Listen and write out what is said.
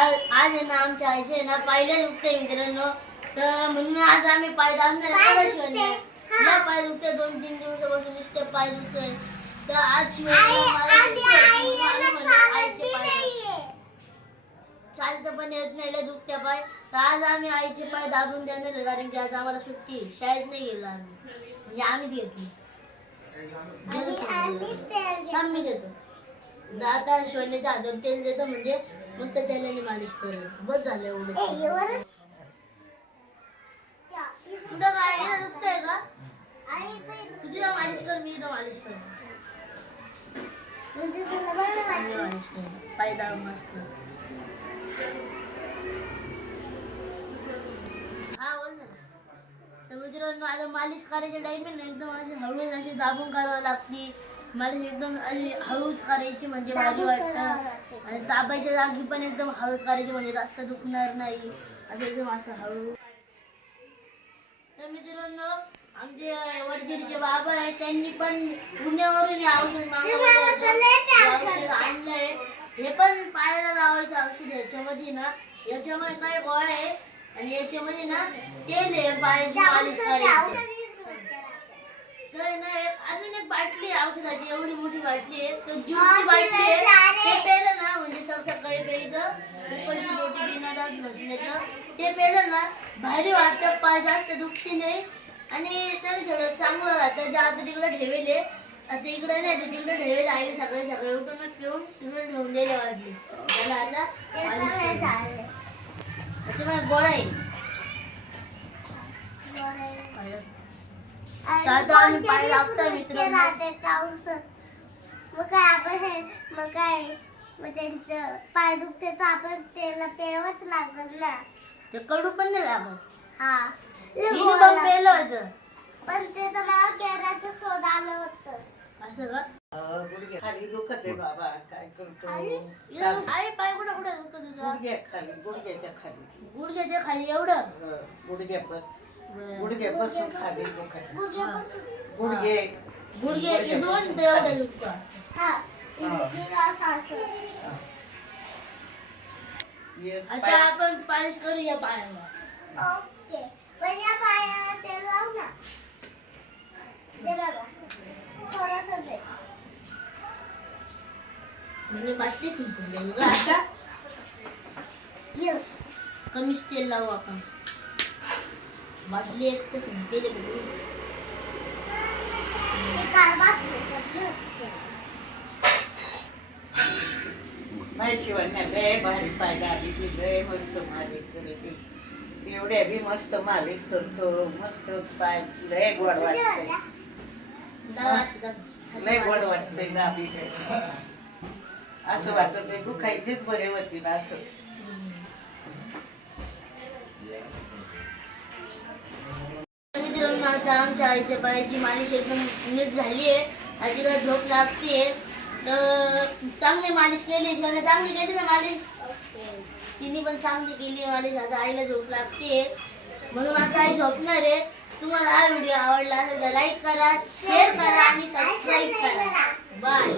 आज आज आहे ना आमच्या आईचे आहे ना पायले दुखते मित्रांनो. तर म्हणून आज आम्ही पाय दाबणार आहे. शिवण्या मला पाय दुखते दोन तीन दिवसापासून नुसते पाय दुखते. तर आज शिवण्या मला दुखते. म्हणून आम्ही म्हणलं आईचे पाय दाब. चालतं पण येत नाही लय दुखत्या पाय. तर आज आम्ही आईचे पाय दाबून देणार आहे, कारण की आज आम्हाला सुट्टी आहे. शाळेत नाही गेलो आम्ही. म्हणजे आम्हीच घेतली थांब मी देतो. आता शिवण्याच्या हातात तेल देतो म्हणजे मस्त तेलाने मालिश करेल बस झालं एवढं. काय दुखतंय का? तू तिथं मालिश कर मी मालिश कर. चांगली मालिश कर. मस्त. हा बोल ना. तर मित्रांनो आता मालिश करायच्या ना एकदम अशी हळूच अशी दाबून करावं लागते मालिश एकदम हळूच करायची म्हणजे भारी वाटतं. आणि दाबायच्या जागी पण एकदम हळूच करायची म्हणजे जास्त दुखणार नाही. असं एकदम असं हळू. तर मित्रांनो आमचे वडगिरीचे बाबा आहे त्यांनी पण पुण्यावरून औषध औषध आणलंय. हे पण पायाला लावायचं औषध याच्यामध्ये ना. याच्यामध्ये काय गोळ आहे. आणि याच्यामध्ये ना तेल आहे पायाची मालिश करायची तर आहे ना एक अजून एक बाटली आहे औषधाची एवढी मोठी बाटली आहे. तर ज्यूसची बाटली आहे. ते पेलं ना म्हणजे सग सकाळी प्यायचं उपाशी मोठी बिनादात नसल्याचं ते पेलं ना भारी वाटतं पाय जास्त दुखती नाही. आणि तरी थोडं चांगलं राहतं. जे आता तिकडे ठेवेले. आता इकडे नाही तर तिकडे ठेवेले. आईने सकाळी सकाळी उठून पिऊन तिकडे ठेवून दिले वाटली. त्याला आता गोळा आहे. दादा आम्ही पाय लागतो मित्रांनो. मग काय आपण हे मग काय? मग त्यांचं पाय दुखते तर आपण त्याला पेवाच लागल ना. ते कडू पण नाही लागत. हा. लय तिने गोड पण लागतं. पेलं होतं. पण ते तर मला केराचं शोध आलं होतं. असं का? खाली दुखत आहे बाबा. काय करतो? खाली? इथं तू- आई पाय कुठं कुठं दुखतं तुझा? गुडघ्या खाली गुडघ्याच्या खाली. गुडघ्याच्या खाली एवढं? गुडघे दुखतं. हा. इथे असं असं. एक आता आपण पालिश करूया पायाला ओके. पण या पायाला ते लाव ना. दे बाबा थोडंसं दे. म्हणजे बाटली संपून जाईल गं. आता येस कमीच तेल लावू आपण. बाटली एक तर संपेल बघू. लय भारी पाय आली ती लय मस्त मालिश करते एवढ्या बी मस्त मालिश करतो मस्त पाय लय गोड वाटते लय गोड मालिश वाटते गावी असं वाटत दुखायचेच बरे होतील असं. आता आमच्या आईच्या पायाची मालिश एकदम नीट झाली आहे. आता झोप लागते तर चांगली मालिश केली. शिवाय चांगली केली ना मालिश? तिने पण चांगली केली मालिश. आता आईला झोप लागते म्हणून आता आई झोपणार आहे. तुम्हाला हा व्हिडिओ आवडला असेल तर लाईक करा शेअर करा आणि सबस्क्राईब करा. बाय